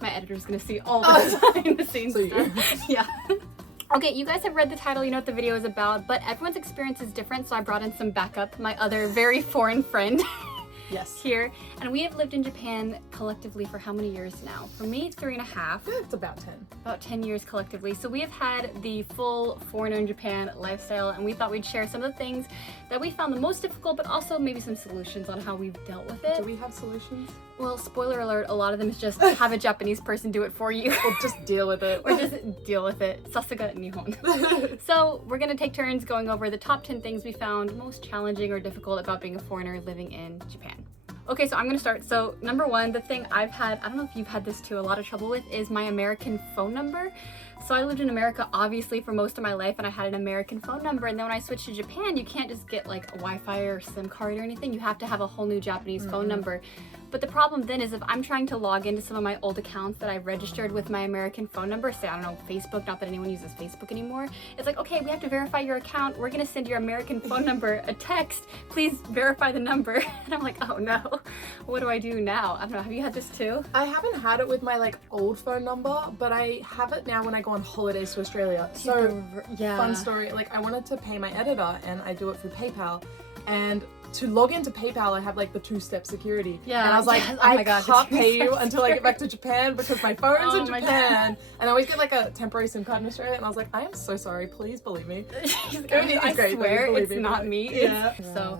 My editor's gonna see all the behind the scenes stuff. Yeah. Okay, you guys have read the title, you know what the video is about, but everyone's experience is different, so I brought in some backup, my other very foreign friend. Yes. Here, and we have lived in Japan collectively for how many years now? For me, it's 3.5. It's about 10. About 10 years collectively. So we have had the full foreigner in Japan lifestyle, and we thought we'd share some of the things that we found the most difficult, but also maybe some solutions on how we've dealt with it. Do we have solutions? Well, spoiler alert, a lot of them is just have a Japanese person do it for you. Or just deal with it. Or just deal with it. Sasuga Nihon. So we're gonna take turns going over the top 10 things we found most challenging or difficult about being a foreigner living in Japan. Okay, so I'm gonna start. So number one, the thing I've had, I don't know if you've had this too, a lot of trouble with is my American phone number. So I lived in America obviously for most of my life and I had an American phone number, and then when I switched to Japan, you can't just get like a Wi-Fi or SIM card or anything. You have to have a whole new Japanese phone number. But the problem then is if I'm trying to log into some of my old accounts that I've registered with my American phone number, say, I don't know, Facebook, not that anyone uses Facebook anymore, it's like, okay, we have to verify your account. We're gonna send your American phone number a text. Please verify the number. And I'm like, oh no, what do I do now? I don't know, have you had this too? I haven't had it with my like old phone number, but I have it now when I go on holidays to Australia. So yeah. Fun story, like I wanted to pay my editor and I do it through PayPal, and to log into PayPal I have like the two-step security. Yeah. And I was like, yes. I can't pay you until I get back to Japan because my phone's in Japan. And I always get like a temporary SIM card in Australia, and I was like, I am so sorry, please believe me. I swear it's not me. Yeah. So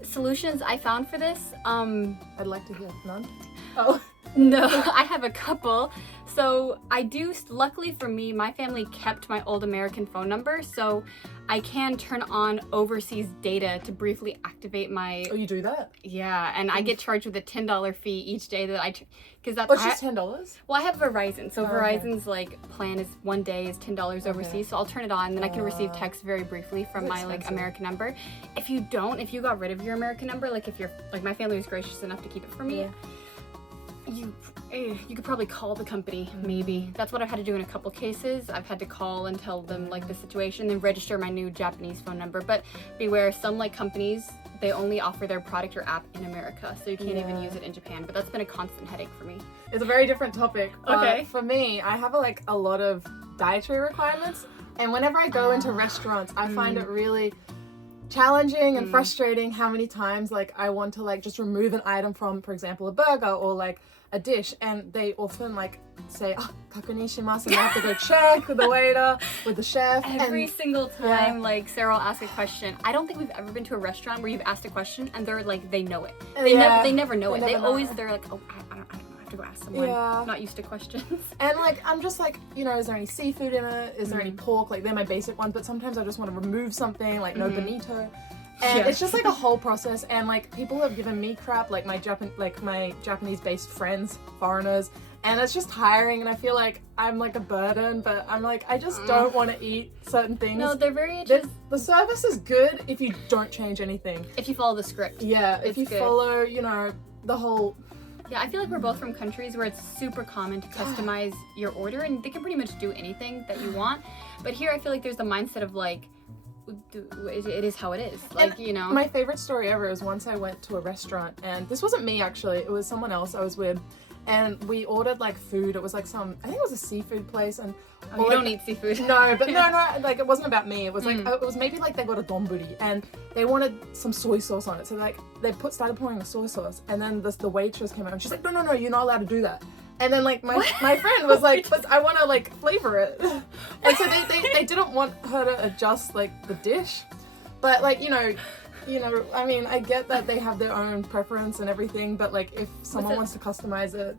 solutions I found for this, I'd like to hear none. Oh. No, I have a couple. So I do, luckily for me, my family kept my old American phone number, so I can turn on overseas data to briefly activate my... Oh, you do that? Yeah, and I get charged with a $10 fee each day that I... Because that's... Oh, it's just $10? Well, I have Verizon, so Verizon's okay. like plan is one day is $10 overseas, so I'll turn it on, and then I can receive texts very briefly from my like American number. If you got rid of your American number, like if you're, like my family was gracious enough to keep it for me, you could probably call the company, maybe. That's what I've had to do in a couple cases. I've had to call and tell them like the situation, then register my new Japanese phone number. But beware, some like companies, they only offer their product or app in America, so you can't even use it in Japan. But that's been a constant headache for me. It's a very different topic. Okay. For me, I have a lot of dietary requirements, and whenever I go into restaurants, I find it really challenging and frustrating how many times like I want to like just remove an item from, for example, a burger or like a dish, and they often like say, oh, kakuni shimasu, and I have to go check with the waiter, with the chef. Every single time, like Sarah will ask a question. I don't think we've ever been to a restaurant where you've asked a question and they're like, they know it. They never know it. They're like, oh, I don't know. I have to go ask someone. I'm not used to questions. And like, I'm just like, you know, is there any seafood in it? Is there any pork? Like, they're my basic ones, but sometimes I just want to remove something, like no bonito. And it's just like a whole process, and like people have given me crap, like my Japanese-based friends, foreigners, and it's just tiring, and I feel like I'm like a burden, but I'm like, I just don't want to eat certain things. No, they're very the service is good if you don't change anything. If you follow the script. Yeah, if you follow, you know, the whole... Yeah, I feel like we're both from countries where it's super common to customize your order, and they can pretty much do anything that you want. But here I feel like there's the mindset of like, it is how it is, like, and you know. My favorite story ever is once I went to a restaurant, and this wasn't me actually, it was someone else I was with, and we ordered like food. It was like I think it was a seafood place, and you don't eat seafood. No, but no, like it wasn't about me. It was like it was maybe like they got a donburi and they wanted some soy sauce on it, so like they started pouring the soy sauce, and then the waitress came out and she's like, no, you're not allowed to do that. And then like my friend was like, but I want to like flavor it. And so they didn't want her to adjust like the dish. But like, you know, I mean, I get that they have their own preference and everything, but like if someone wants to customize it,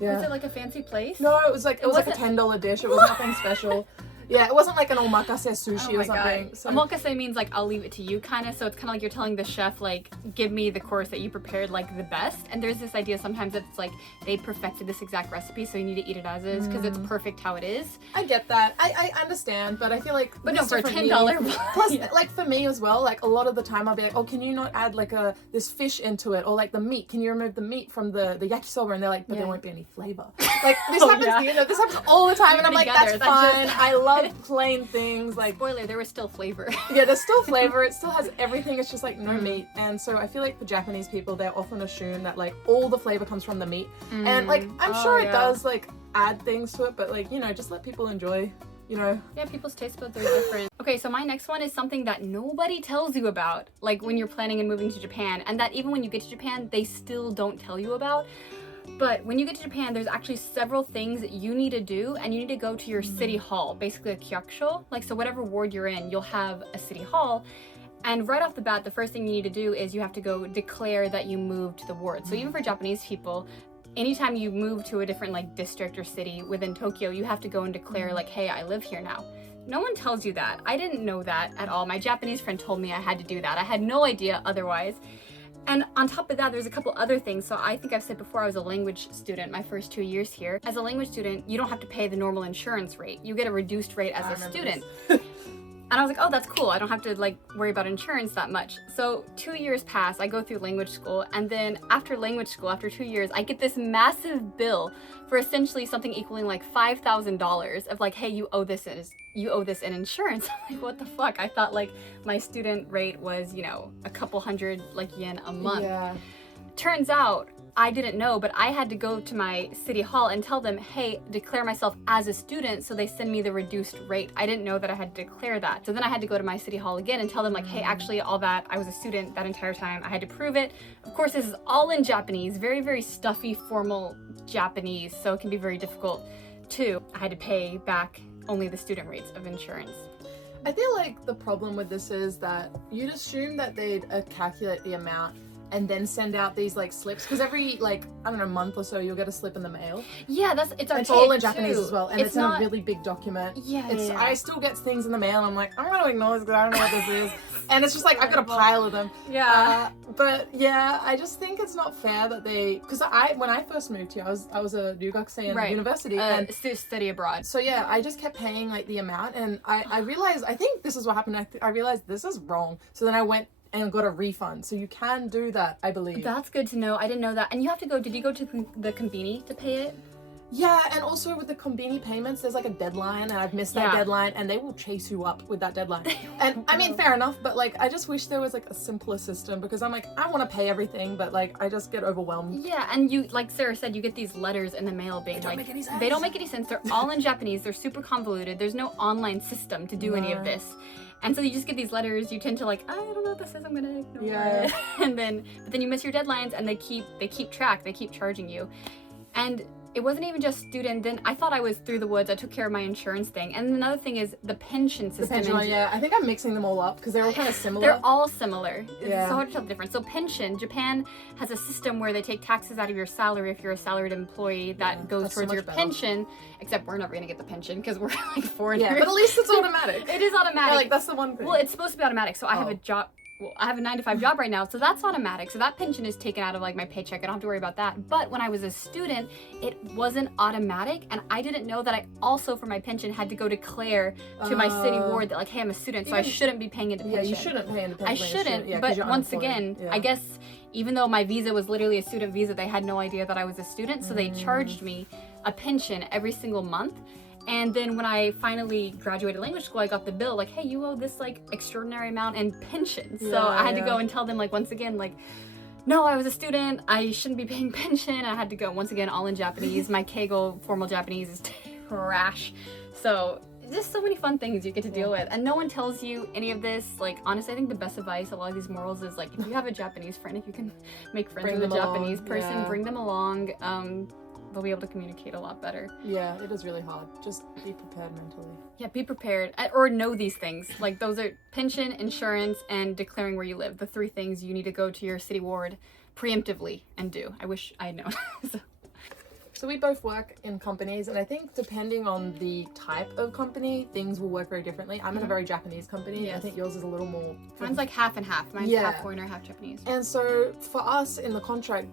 Was it like a fancy place? No, it was like a $10 dish. It was nothing special. Yeah, it wasn't like an omakase sushi or something. So. Omakase means like I'll leave it to you kind of, so it's kind of like you're telling the chef like, give me the course that you prepared like the best. And there's this idea sometimes that it's like they perfected this exact recipe, so you need to eat it as is because it's perfect how it is. I get that. I understand, but I feel like no, for a $10 plus like for me as well, like a lot of the time I'll be like, oh, can you not add like this fish into it, or like the meat, can you remove the meat from the yakisoba? And they're like, but there won't be any flavor. Like this happens, this happens all the time, and I'm like, that's fine. I love plain things. Like, spoiler, there was still flavor. Yeah, there's still flavor. It still has everything. It's just like no meat. And so I feel like the Japanese people, they often assume that like all the flavor comes from the meat, and like I'm sure it does. Like add things to it, but like, you know, just let people enjoy, you know. Yeah, people's taste buds are different. Okay, so my next one is something that nobody tells you about, like when you're planning and moving to Japan, and that even when you get to Japan, they still don't tell you about. But when you get to Japan, there's actually several things that you need to do, and you need to go to your city hall, basically a kyakusho. Like, so whatever ward you're in, you'll have a city hall. And right off the bat, the first thing you need to do is you have to go declare that you moved to the ward. So even for Japanese people, anytime you move to a different like district or city within Tokyo, you have to go and declare like, hey, I live here now. No one tells you that. I didn't know that at all. My Japanese friend told me I had to do that. I had no idea otherwise. And on top of that, there's a couple other things. So I think I've said before, I was a language student my first 2 years here. As a language student, you don't have to pay the normal insurance rate. You get a reduced rate as a student. And I was like, oh, that's cool. I don't have to like worry about insurance that much. So 2 years pass, I go through language school, and then after language school, after 2 years, I get this massive bill for essentially something equaling like $5,000 of like, hey, you owe this in insurance. I'm like, what the fuck? I thought like my student rate was, you know, a couple hundred like yen a month. Yeah. Turns out I didn't know, but I had to go to my city hall and tell them, hey, declare myself as a student, so they send me the reduced rate. I didn't know that I had to declare that. So then I had to go to my city hall again and tell them like, hey, actually all that, I was a student that entire time. I had to prove it. Of course, this is all in Japanese, very, very stuffy, formal Japanese, so it can be very difficult too. I had to pay back only the student rates of insurance. I feel like the problem with this is that you'd assume that they'd calculate the amount and then send out these like slips, because every like, I don't know, month or so you'll get a slip in the mail. Yeah, it's all in Japanese too. as well, and it's in a really big document. Yeah, I still get things in the mail and I'm like, I'm gonna ignore this because I don't know what this is. And it's just like, I've got a pile of them. Yeah. But yeah, I just think it's not fair that they, because when I first moved here, I was a ryugakusei in university and study abroad. So yeah, I just kept paying like the amount, and I realized, I think this is what happened. I realized this is wrong. So then I went and got a refund. So you can do that, I believe. That's good to know. I didn't know that. And you have to go, did you go to the konbini to pay it? Yeah, and also with the konbini payments, there's like a deadline, and I've missed that deadline, and they will chase you up with that deadline. And I mean, fair enough, but like, I just wish there was like a simpler system, because I'm like, I want to pay everything, but like, I just get overwhelmed. Yeah, and you, like Sarah said, you get these letters in the mail being like, they don't make any sense. They're all in Japanese. They're super convoluted. There's no online system to do any of this. And so you just get these letters, you tend to like, I don't know what this is, I'm gonna ignore it. But then you miss your deadlines, and they keep track, they keep charging you. And it wasn't even just student, then I thought I was through the woods, I took care of my insurance thing. And another thing is the pension system. The pension, yeah, I think I'm mixing them all up, because they're all kind of similar. They're all similar. It's so hard to tell the difference. So pension, Japan has a system where they take taxes out of your salary if you're a salaried employee, that goes towards your pension, except we're never gonna get the pension because we're like foreigners. Yeah, but at least it's automatic. It is automatic. Yeah, like that's the one thing. Well, it's supposed to be automatic, so I have a job. Well, I have a 9-to-5 job right now, so that's automatic. So that pension is taken out of like my paycheck. I don't have to worry about that. But when I was a student, it wasn't automatic, and I didn't know that I also, for my pension, had to go declare to my city ward that like, hey, I'm a student, so I shouldn't be paying into pension. Yeah, you shouldn't pay into pension. I shouldn't, but once again, I guess even though my visa was literally a student visa, they had no idea that I was a student, so they charged me a pension every single month. And then when I finally graduated language school, I got the bill like, hey, you owe this like extraordinary amount in pension. So I had to go and tell them like, once again, like, no, I was a student, I shouldn't be paying pension. I had to go, once again, all in Japanese. My Keigo formal Japanese is trash. So just so many fun things you get to deal with, and no one tells you any of this. Like, honestly, I think the best advice, a lot of these morals is like, if you have a Japanese friend, if you can make friends with a Japanese person, bring them along. They'll be able to communicate a lot better. Yeah, it is really hard. Just be prepared mentally. Yeah, be prepared, or know these things. Like, those are pension, insurance, and declaring where you live. The 3 things you need to go to your city ward preemptively and do. I wish I had known. So we both work in companies, and I think depending on the type of company, things will work very differently. I'm in a very Japanese company. I think yours is a little more... Mine's like half and half. Mine's half foreigner, half Japanese. And so for us in the contract,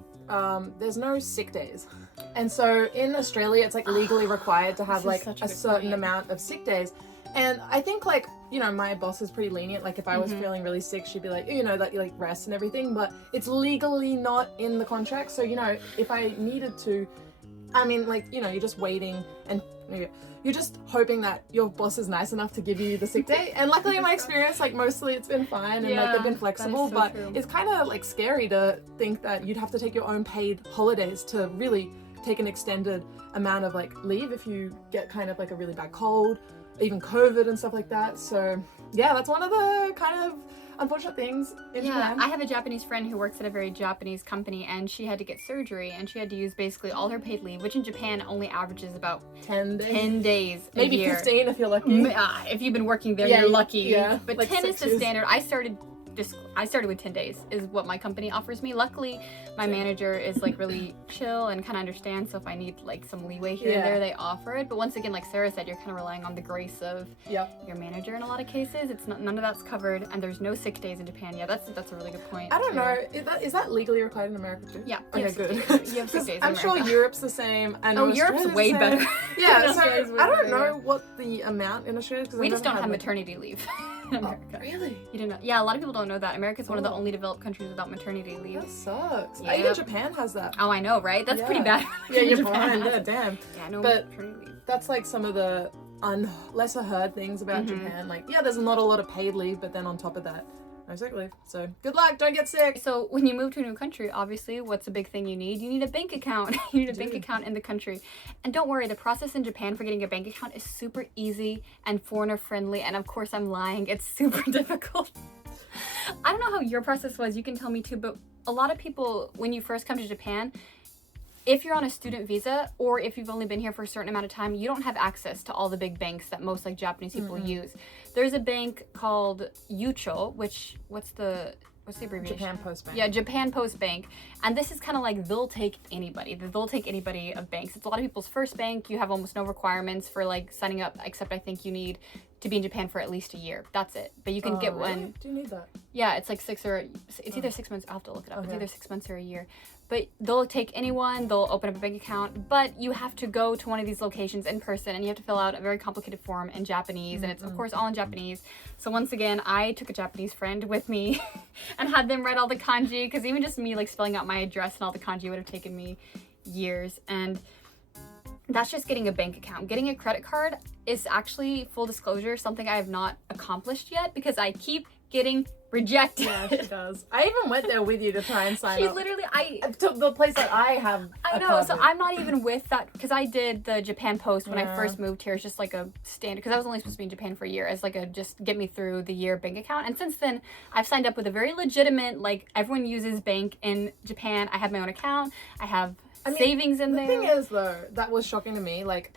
there's no sick days. And so in Australia, it's like legally required to have like a certain amount of sick days. And I think like, you know, my boss is pretty lenient. Like if I was feeling really sick, she'd be like, you know, that you like rest and everything, but it's legally not in the contract. So, you know, if I needed to, I mean, like, you know, you're just waiting and you're just hoping that your boss is nice enough to give you the sick day. And luckily in my experience, like mostly it's been fine and like they've been flexible, but it's kind of like scary to think that you'd have to take your own paid holidays to really take an extended amount of like leave if you get kind of like a really bad cold, even COVID and stuff like that. So yeah, that's one of the kind of unfortunate things in Japan. I have a Japanese friend who works at a very Japanese company, and she had to get surgery, and she had to use basically all her paid leave, which in Japan only averages about 10 days. 10 days a Maybe year. 15 if you're lucky. If you've been working there, you're lucky. Yeah, But like 10 is 6 the years. standard. I started with 10 days is what my company offers me. Luckily, my manager is like really chill and kind of understands, so if I need like some leeway here and there, they offer it. But once again, like Sarah said, you're kind of relying on the grace of your manager in a lot of cases. It's not, none of that's covered, and there's no sick days in Japan. Yeah, that's a really good point. I don't know. Is that legally required in America too? Yeah. Okay, good. You have 6 days in I'm sure America. Europe's the same. And Europe's Australia's way the same. better. Yeah, so Australia's way I don't better, know what the amount in Australia is. We just don't have maternity leave in America. Really? You didn't know? Yeah, a lot of people don't know that. America's one of the only developed countries without maternity leave. That sucks. Yep. Even Japan has that. Oh, I know, right? That's pretty bad. Yeah, you're Japan fine. has Yeah, it. damn. Yeah, no But maternity leave. that's like some of the lesser heard things about Japan. Like, yeah, there's not a lot of paid leave, but then on top of that, no sick leave. So good luck. Don't get sick. So when you move to a new country, obviously, what's a big thing you need? You need a bank account. You need a bank account in the country. And don't worry, the process in Japan for getting a bank account is super easy and foreigner friendly. And of course, I'm lying. It's super difficult. I don't know how your process was. You can tell me too. But a lot of people, when you first come to Japan, if you're on a student visa or if you've only been here for a certain amount of time, you don't have access to all the big banks that most like Japanese people use. There's a bank called Yucho, which what's the abbreviation? Japan Post Bank. Yeah, Japan Post Bank. And this is kind of like they'll take anybody. They'll take anybody of banks. It's a lot of people's first bank. You have almost no requirements for like signing up, except I think you need to be in Japan for at least a year. That's it. But you can get Really? one. Do you need that? Yeah, it's like it's either 6 months. I'll have to look it up. Okay. It's either 6 months or a year. But they'll take anyone, they'll open up a bank account, but you have to go to one of these locations in person and you have to fill out a very complicated form in Japanese, and it's of course all in Japanese. So once again, I took a Japanese friend with me and had them write all the kanji, because even just me like spelling out my address and all the kanji would have taken me years. And that's just getting a bank account. Getting a credit card is actually, full disclosure, something I have not accomplished yet because I keep getting rejected. Yeah, she does. I even went there with you to try and sign She up. literally, To the place that I have. I know, so I'm not even with that, because I did the Japan Post when I first moved here. It's just like a standard, because I was only supposed to be in Japan for a year, as like a just get me through the year bank account. And since then, I've signed up with a very legitimate, like everyone uses bank in Japan. I have my own account. I have savings in there. The thing is, though, that was shocking to me. Like,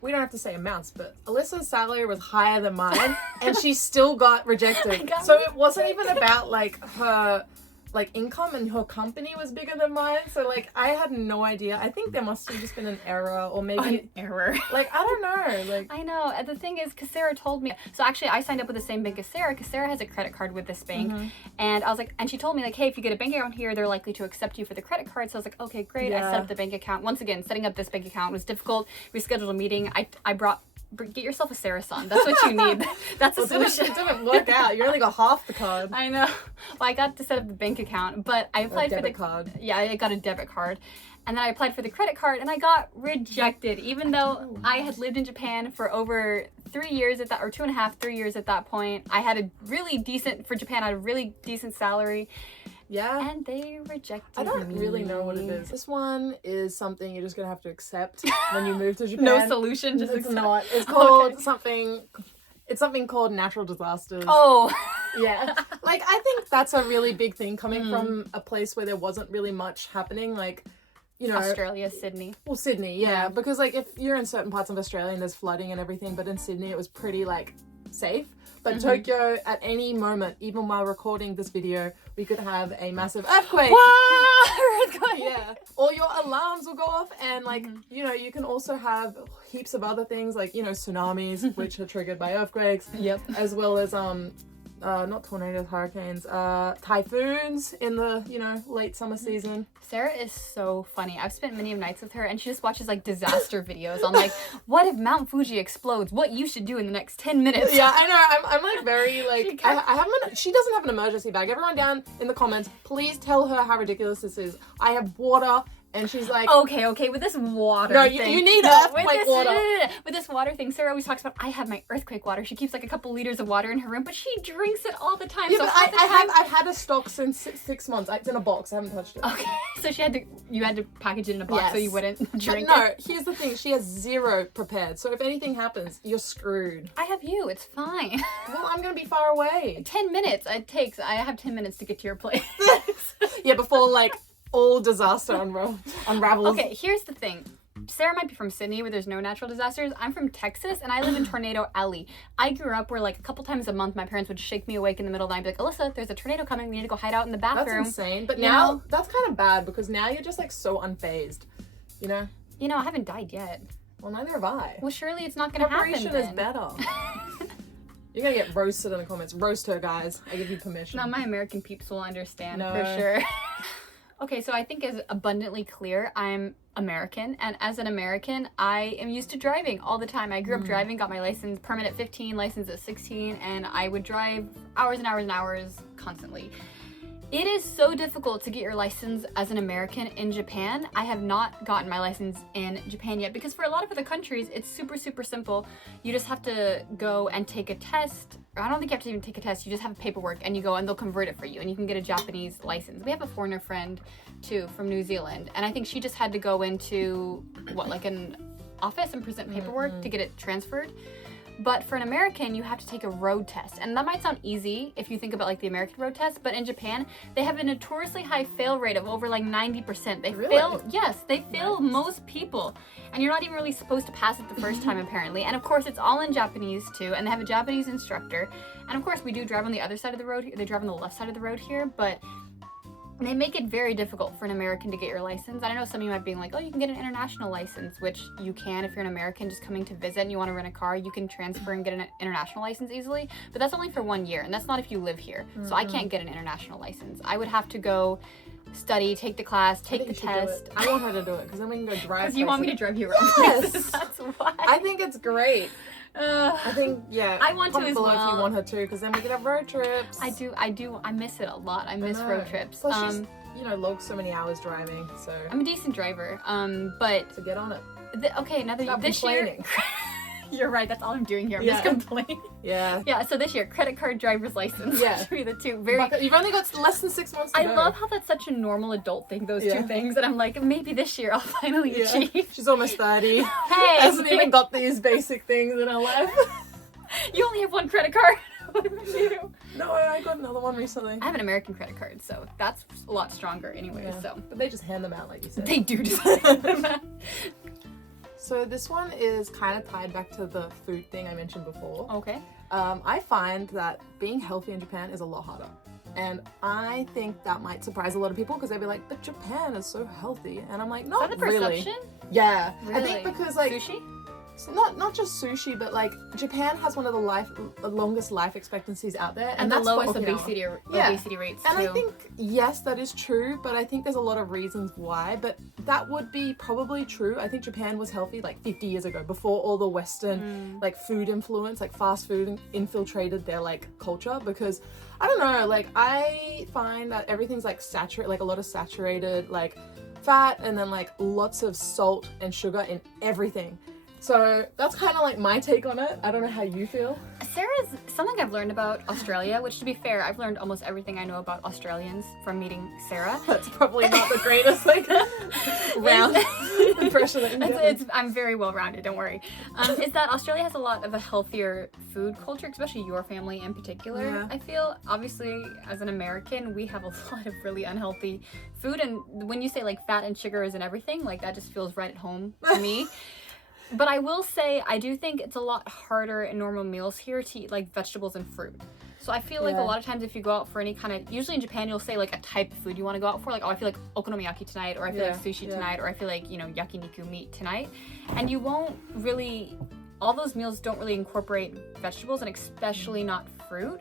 we don't have to say amounts, but Alyssa's salary was higher than mine, and she still got rejected. So it wasn't even about like her like income, and her company was bigger than mine. So like I had no idea. I think there must have just been an error, or maybe An error. Like I don't know. Like I know. And the thing is, because Sarah told me. So actually, I signed up with the same bank as Sarah, because Sarah has a credit card with this bank. And I was like, and she told me like, hey, if you get a bank account here, they're likely to accept you for the credit card. So I was like, okay, great. I set up the bank account. Once again, setting up this bank account was difficult. We scheduled a meeting. I brought. Get yourself a Sarah-san. That's what you need. That's a solution. It didn't work out. You only got half the card. I know. Well, I got to set up the bank account, but I applied for the card. Yeah, I got a debit card. And then I applied for the credit card and I got rejected, even though I had lived in Japan for over 3 years at that, or 2.5, 3 years at that point. I had a really decent, for Japan, I had a really decent salary. Yeah. And they rejected I don't me. really know what it is. This one is something you're just gonna have to accept when you move to Japan. No solution, just It's accept. not. It's called something. It's something called natural disasters. Oh. Yeah. Like I think that's a really big thing coming from a place where there wasn't really much happening. Like, you know, Australia, Sydney. Well, Sydney, yeah, because like if you're in certain parts of Australia and there's flooding and everything, but in Sydney it was pretty like safe. But Tokyo, at any moment, even while recording this video, we could have a massive earthquake. Yeah. All your alarms will go off, and like, you know, you can also have heaps of other things like, you know, tsunamis, which are triggered by earthquakes. Yep. As well as not tornadoes, hurricanes, typhoons in the, you know, late summer season. Sarah is so funny. I've spent many nights with her, and she just watches like disaster videos on like, what if Mount Fuji explodes? What you should do in the next 10 minutes. Yeah, I know. I'm like very like she doesn't have an emergency bag. Everyone down in the comments, please tell her how ridiculous this is. I have water And she's like, Okay, with this water no, thing. you need with earthquake this, water. With this water thing, Sarah always talks about, I have my earthquake water. She keeps like a couple liters of water in her room, but she drinks it all the time. Yeah, so but half the time... I've had a stock since 6 months. It's in a box. I haven't touched it. Okay, so you had to package it in a box so you wouldn't drink But no, it. here's the thing. She has 0 prepared. So if anything happens, you're screwed. I have you. It's fine. Well, I'm going to be far away. 10 minutes it takes. I have 10 minutes to get to your place. Yeah, before like all disaster unravels. Okay, here's the thing. Sarah might be from Sydney where there's no natural disasters. I'm from Texas and I live in Tornado Alley. I grew up where like a couple times a month my parents would shake me awake in the middle of the night and be like, Alyssa, there's a tornado coming. We need to go hide out in the bathroom. That's insane. But You now know? that's kind of bad because now you're just like so unfazed. You know? You know, I haven't died yet. Well, neither have I. Well, surely it's not going to happen Preparation is then. better. You're going to get roasted in the comments. Roast her, guys. I give you permission. No, my American peeps will understand No. for sure. Okay, so I think it's abundantly clear I'm American, and as an American, I am used to driving all the time. I grew up driving, got my license, permit at 15, license at 16, and I would drive hours and hours and hours constantly. It is so difficult to get your license as an American in Japan. I have not gotten my license in Japan yet because for a lot of other countries, it's super, super simple. You just have to go and take a test. Or I don't think you have to even take a test. You just have paperwork and you go and they'll convert it for you and you can get a Japanese license. We have a foreigner friend too from New Zealand and I think she just had to go into like an office and present paperwork to get it transferred. But for an American, you have to take a road test. And that might sound easy if you think about like the American road test, but in Japan, they have a notoriously high fail rate of over like 90%. They Really? fail, yes, they fail most people. And you're not even really supposed to pass it the first time apparently. And of course, it's all in Japanese too, and they have a Japanese instructor. And of course, we do drive on the other side of the road. They drive on the left side of the road here, but they make it very difficult for an American to get your license. I know some of you might be like, oh, you can get an international license, which you can if you're an American just coming to visit and you want to rent a car. You can transfer and get an international license easily, but that's only for 1 year, and that's not if you live here. So I can't get an international license. I would have to go study, take the class, take the test. I want her to do it because then we can go drive. Because you want me to drive you around Yes. places, that's why. I think it's great. I think, yeah. I want to comment as below well. if you want her to because then we can have road trips. I do. I miss it a lot. I miss road trips. Plus she's, logged so many hours driving, so. I'm a decent driver, but So get on it. okay, Stop this complaining. year. You're right. That's all I'm doing here. I'm Yeah. just complaining. Yeah. Yeah. So this year, credit card, driver's license. Yeah. Should be the two. Very. You've only got less than 6 months to I go. love how that's such a normal adult thing. Those Yeah. two things, and I'm like, maybe this year I'll finally achieve. She's almost 30. Hey. Hasn't even got these basic things in her life. You only have one credit card. What about you? No, I got another one recently. I have an American credit card, so that's a lot stronger anyway. Yeah. So But they just hand them out, like you said. they do just. So this one is kind of tied back to the food thing I mentioned before. Okay. I find that being healthy in Japan is a lot harder. And I think that might surprise a lot of people because they'd be like, but Japan is so healthy. And I'm like, Is not that a really. perception? Yeah. Really? I think because like, Sushi? not just sushi, but like Japan has one of the longest life expectancies out there. And the that's for lowest Okinawa. obesity rates too. And I think, yes, that is true, but I think there's a lot of reasons why. But that would be probably true. I think Japan was healthy like 50 years ago, before all the Western like food influence, like fast food infiltrated their like culture. Because I don't know, like I find that everything's like saturated, like a lot of saturated like fat, and then like lots of salt and sugar in everything. So that's kind of like my take on it. I don't know how you feel. Sarah's something I've learned about Australia, which to be fair, I've learned almost everything I know about Australians from meeting Sarah. That's probably not the greatest like round impression that you get. I'm very well rounded, don't worry. Is that Australia has a lot of a healthier food culture, especially your family in particular. Yeah. I feel, obviously, as an American, we have a lot of really unhealthy food. And when you say like fat and sugars and everything, like that just feels right at home to me. But I will say, I do think it's a lot harder in normal meals here to eat like vegetables and fruit. So I feel like a lot of times if you go out for any kind of, usually in Japan you'll say like a type of food you want to go out for, like, oh, I feel like okonomiyaki tonight, or I feel like sushi tonight, or I feel like, yakiniku meat tonight. And you won't really, all those meals don't really incorporate vegetables, and especially not fruit.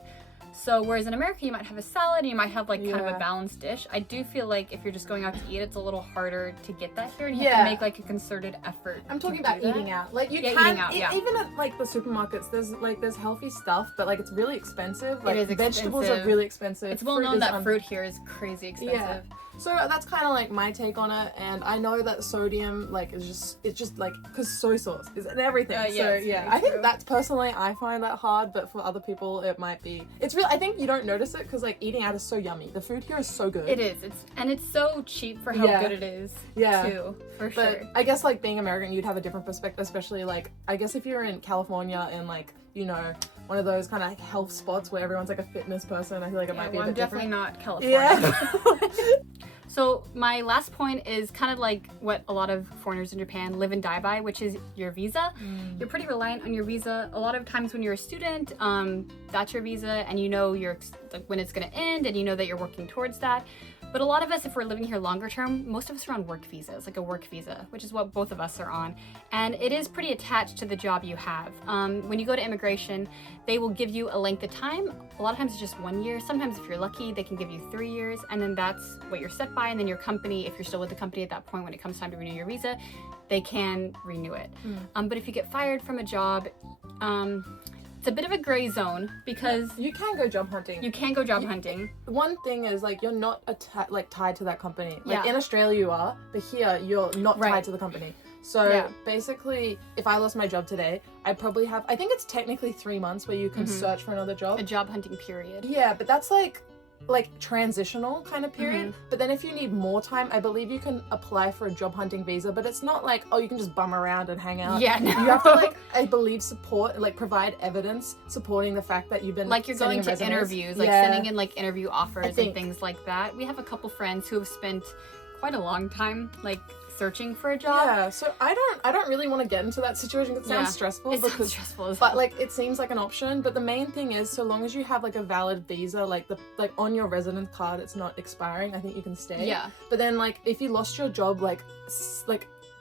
So whereas in America you might have a salad and you might have like kind of a balanced dish, I do feel like if you're just going out to eat, it's a little harder to get that here, and you have to make like a concerted effort. I'm talking to about do that. eating out. Like you Yeah, can eating out, even at like the supermarkets, there's healthy stuff, but like it's really expensive. Like is vegetables expensive. are really expensive. It's well known that fruit here is crazy expensive. Yeah. So that's kind of like my take on it, and I know that sodium like it's just like because soy sauce is in everything. So yeah, I think that's personally I find that hard, but for other people it might be. It's real. I think you don't notice it because like eating out is so yummy. The food here is so good. It is. It's so cheap for how good it is. Yeah, too, for sure. But I guess like being American, you'd have a different perspective, especially like I guess if you're in California and like you know one of those kind of health spots where everyone's like a fitness person. I feel like it might be a bit I'm definitely different. not California. Yeah. So my last point is kind of like what a lot of foreigners in Japan live and die by, which is your visa. You're pretty reliant on your visa. A lot of times when you're a student, that's your visa, and you know like when it's going to end, and you know that you're working towards that. But a lot of us, if we're living here longer term, most of us are on work visas, like a work visa, which is what both of us are on. And it is pretty attached to the job you have. When you go to immigration, they will give you a length of time. A lot of times it's just 1 year. Sometimes if you're lucky, they can give you 3 years, and then that's what you're set by. And then your company, if you're still with the company at that point, when it comes time to renew your visa, they can renew it. But if you get fired from a job, it's a bit of a gray zone because you can go job hunting. You can go job hunting. One thing is like you're not tied to that company. Like in Australia you are, but here you're not tied to the company. So basically, if I lost my job today, I probably have. I think it's technically 3 months where you can search for another job. A job hunting period. Yeah, but that's like transitional kind of period. But then if you need more time, I believe you can apply for a job hunting visa, but it's not like, oh, you can just bum around and hang out. Yeah, no. You have to like, I believe provide evidence supporting the fact that you've been like you're going to interviews, like sending in like interview offers and things like that. We have a couple friends who have spent quite a long time like searching for a job. Yeah, so I don't really want to get into that situation because it sounds stressful. Sounds stressful as but hell. like it seems like an option. But the main thing is, so long as you have like a valid visa, like on your resident card, it's not expiring. I think you can stay. Yeah. But then like if you lost your job like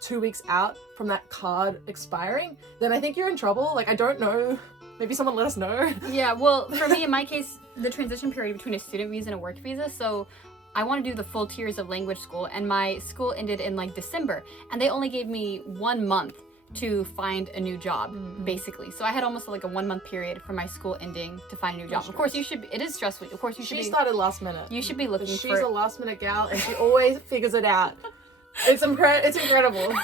2 weeks out from that card expiring, then I think you're in trouble. Like I don't know. Maybe someone let us know. Yeah. Well, for me, in my case, the transition period between a student visa and a work visa. So I want to do the full tiers of language school, and my school ended in like December, and they only gave me 1 month to find a new job, basically. So I had almost like a 1 month period from my school ending to find a new job. Of course, it is stressful. Of course, She started last minute. You should be looking for. She's a last minute gal, and she always figures it out. It's incredible.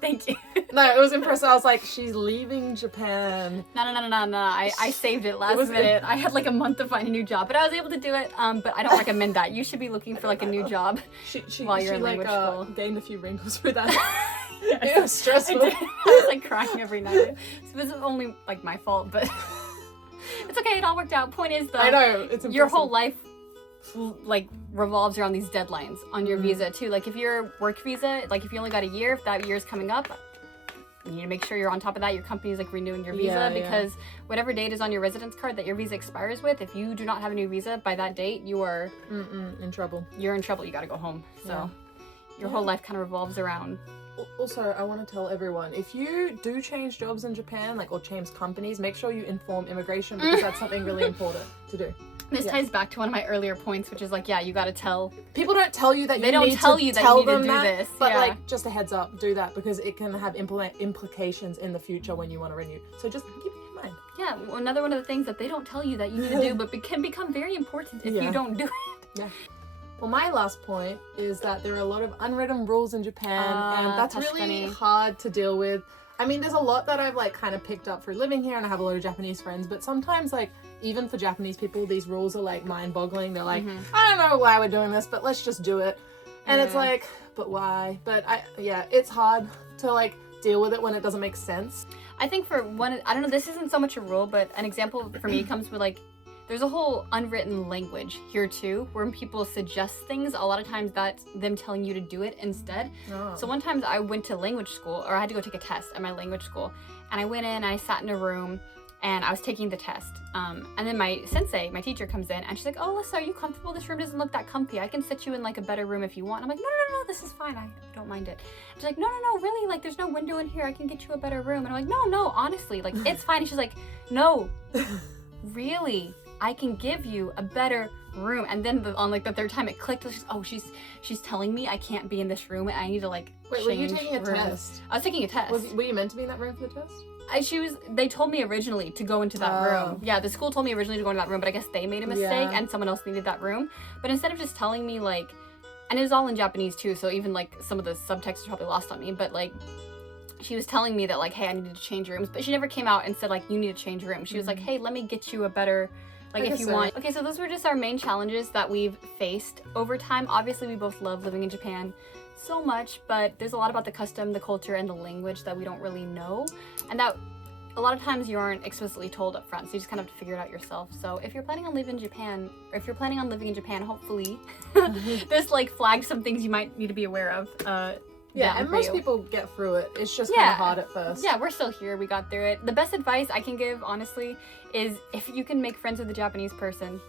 Thank you. No, it was impressive. I was like, she's leaving Japan. No. I saved it last minute. I had like a month to find a new job, but I was able to do it. But I don't recommend that. You should be looking for like a new job while you're in language school. Gained a few wrinkles with that. It was stressful. I was like crying every night. So this is only like my fault, but it's okay. It all worked out. Point is though, I know it's impressive. Your whole life like revolves around these deadlines on your visa too. Like if your work visa, like if you only got a year, if that year's coming up, you need to make sure you're on top of that. Your company's like renewing your visa because whatever date is on your residence card that your visa expires with, if you do not have a new visa by that date, you are in trouble. You're in trouble. You got to go home. So your whole life kind of revolves around. Also, I want to tell everyone, if you do change jobs in Japan, like or change companies, make sure you inform immigration because that's something really important to do. This ties back to one of my earlier points, which is like, you got to tell. People don't tell you that they don't tell you that you need to do this. But like, just a heads up, do that because it can have implications in the future when you want to renew. So just keep it in mind. Yeah, another one of the things that they don't tell you that you need to do, but can become very important if you don't do it. Yeah. Well, my last point is that there are a lot of unwritten rules in Japan, and that's really hard to deal with. I mean, there's a lot that I've like kind of picked up through living here, and I have a lot of Japanese friends, but sometimes like even for Japanese people, these rules are like mind-boggling. They're like, I don't know why we're doing this, but let's just do it. And it's like, but why? But it's hard to like deal with it when it doesn't make sense. I think for one, I don't know, this isn't so much a rule, but an example for me comes with like, there's a whole unwritten language here too, where when people suggest things, a lot of times that's them telling you to do it instead. So one time I went to language school, or I had to go take a test at my language school, and I went in and I sat in a room and I was taking the test. And then my sensei, my teacher, comes in and she's like, oh, Alyssa, are you comfortable? This room doesn't look that comfy. I can sit you in like a better room if you want. I'm like, no, this is fine. I don't mind it. She's like, no, really? Like, there's no window in here. I can get you a better room. And I'm like, no, honestly, like, it's fine. And she's like, no, really? I can give you a better room. And then on like the third time it clicked. She's telling me I can't be in this room and I need to like Wait, change were you taking a rooms. Test? I was taking a test. Were you meant to be in that room for the test? They told me originally to go into that room. Yeah, the school told me originally to go into that room, but I guess they made a mistake and someone else needed that room. But instead of just telling me like, and it was all in Japanese too, so even like some of the subtext is probably lost on me, but like she was telling me that like, hey, I needed to change rooms, but she never came out and said like, you need to change rooms. She was like, hey, let me get you a better, like if you want. Okay, so those were just our main challenges that we've faced over time. Obviously, we both love living in Japan so much, but there's a lot about the custom, the culture, and the language that we don't really know, and that a lot of times you aren't explicitly told up front, so you just kind of have to figure it out yourself. So if you're planning on living in Japan, or if you're planning on living in Japan, hopefully this like flags some things you might need to be aware of. Yeah, and most people get through it. It's just kind of hard at first. Yeah, we're still here. We got through it. The best advice I can give, honestly, is if you can make friends with a Japanese person,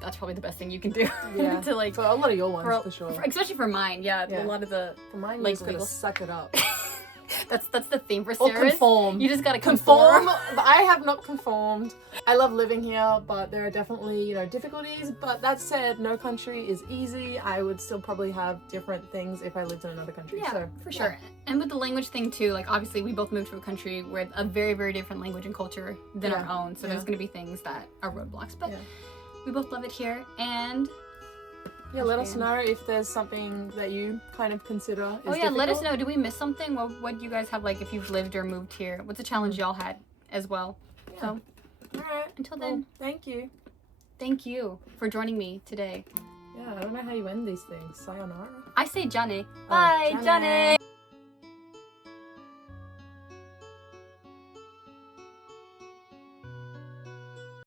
that's probably the best thing you can do. Yeah, to like for a lot of your ones, for sure. Especially for mine, yeah. A lot of the for mine, like, you just gotta suck it up. That's the theme for Or Sarah's. conform. You just gotta conform. But I have not conformed. I love living here, but there are definitely, you know, difficulties. But that said, no country is easy. I would still probably have different things if I lived in another country. Yeah, so, for sure. And with the language thing too, like obviously we both moved to a country with a very, very different language and culture than our own. So there's gonna be things that are roadblocks. But we both love it here, and yeah, let us know if there's something that you kind of consider is difficult. let us know. Do we miss something? What do you guys have, like, if you've lived or moved here? What's a challenge y'all had as well? Yeah. So, alright. Until then. Thank you. Thank you for joining me today. Yeah, I don't know how you end these things. Sayonara? I say Jane. Bye, Jane.